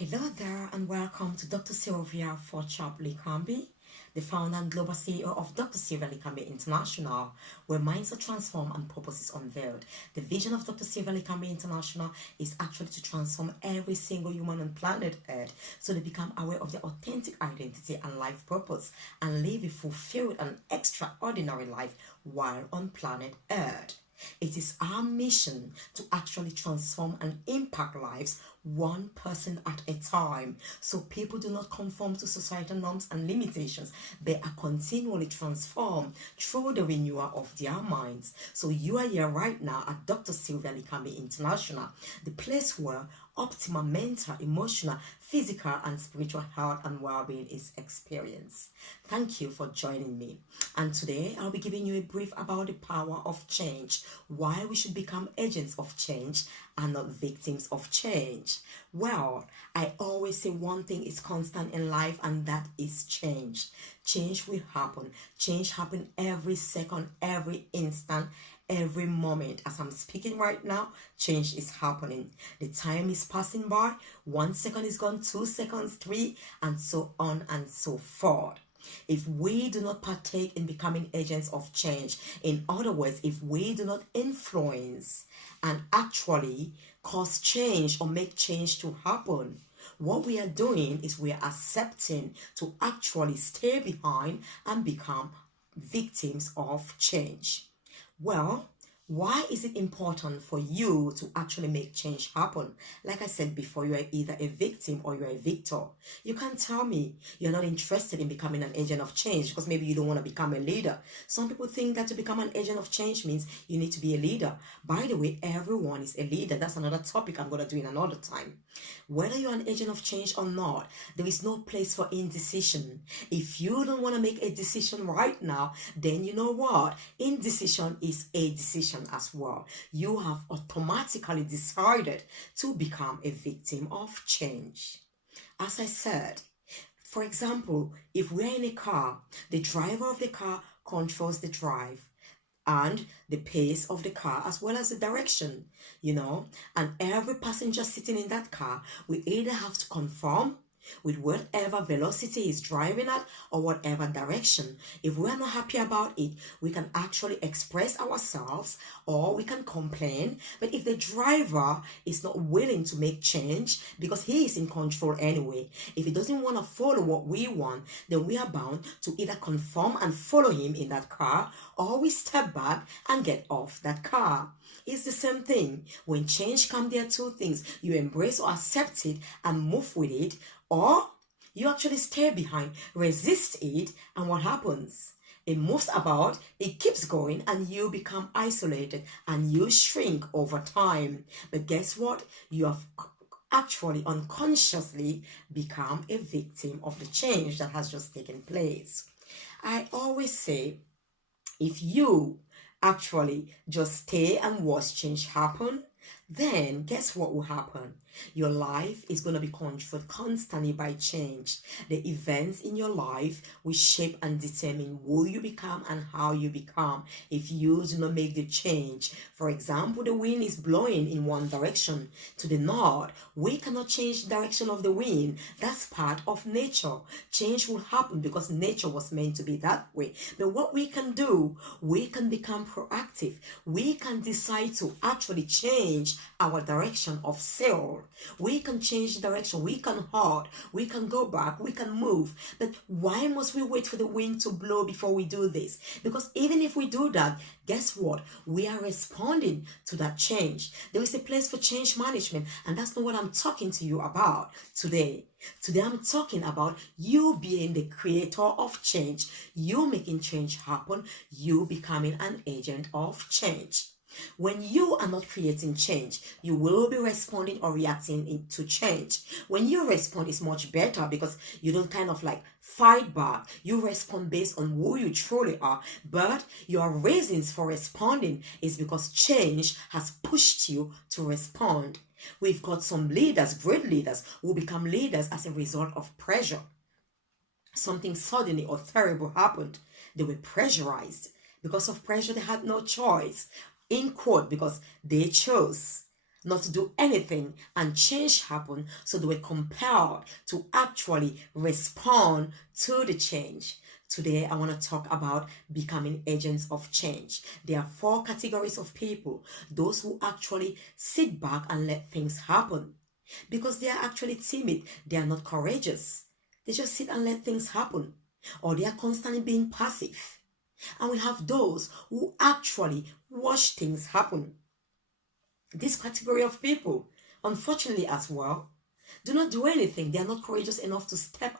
Hello there, and welcome to Dr. Sylvia Forchap Likambi, the founder and global CEO of Dr. Sylvia Likambi International, where minds are transformed and purposes unveiled. The vision of Dr. Sylvia Likambi International is actually to transform every single human on planet Earth so they become aware of their authentic identity and life purpose and live a fulfilled and extraordinary life while on planet Earth. It is our mission to actually transform and impact lives one person at a time. So people do not conform to societal norms and limitations. They are continually transformed through the renewal of their minds. So you are here right now at Dr. Sylvia Likambi International, the place where optimal mental, emotional, physical, and spiritual health and well-being is experienced. Thank you for joining me. And today I'll be giving you a brief about the power of change, why we should become agents of change and not victims of change. Well, I always say one thing is constant in life, and that is change. Change will happen. Change happens every second, every instant, every moment. As I'm speaking right now, change is happening. The time is passing by. 1 second is gone, 2 seconds, 3, and so on and so forth. If we do not partake in becoming agents of change, in other words, if we do not influence and actually cause change or make change to happen, what we are doing is we are accepting to actually stay behind and become victims of change. Well, why is it important for you to actually make change happen? Like I said before, you are either a victim or you're a victor. You can't tell me you're not interested in becoming an agent of change because maybe you don't want to become a leader. Some people think that to become an agent of change means you need to be a leader. By the way, everyone is a leader. That's another topic I'm going to do in another time. Whether you're an agent of change or not, there is no place for indecision. If you don't want to make a decision right now, then you know what? Indecision is a decision as well. You have automatically decided to become a victim of change. As I said, for example, if we're in a car, the driver of the car controls the drive and the pace of the car as well as the direction, and every passenger sitting in that car will either have to conform with whatever velocity is driving at or whatever direction. If we are not happy about it, we can actually express ourselves or we can complain. But if the driver is not willing to make change because he is in control anyway, if he doesn't want to follow what we want, then we are bound to either conform and follow him in that car or we step back and get off that car. It's the same thing. When change comes, there are two things. You embrace or accept it and move with it, or you actually stay behind, resist it, and what happens? It moves about, it keeps going, and you become isolated and you shrink over time. But guess what? You have actually unconsciously become a victim of the change that has just taken place. I always say, if you actually just stay and watch change happen, then guess what will happen? Your life is going to be controlled constantly by change. The events in your life will shape and determine who you become and how you become if you do not make the change. For example, the wind is blowing in one direction to the north. We cannot change the direction of the wind. That's part of nature. Change will happen because nature was meant to be that way. But what we can do, we can become proactive. We can decide to actually change our direction of sail. We can change direction, we can halt, we can go back, we can move. But why must we wait for the wind to blow before we do this? Because even if we do that, guess what? We are responding to that change. There is a place for change management, and that's not what I'm talking to you about today. Today I'm talking about you being the creator of change, you making change happen, you becoming an agent of change. When you are not creating change, you will be responding or reacting to change. When you respond, it's much better because you don't kind of like fight back. You respond based on who you truly are. But your reasons for responding is because change has pushed you to respond. We've got some leaders, great leaders, who become leaders as a result of pressure. Something suddenly or terrible happened. They were pressurized. Because of pressure, they had no choice. In quote, because they chose not to do anything, and change happened, so they were compelled to actually respond to the change. Today, I want to talk about becoming agents of change. There are 4 categories of people: those who actually sit back and let things happen because they are actually timid, they are not courageous, they just sit and let things happen, or they are constantly being passive. And we have those who actually watch things happen. This category of people, unfortunately as well, do not do anything. They are not courageous enough to step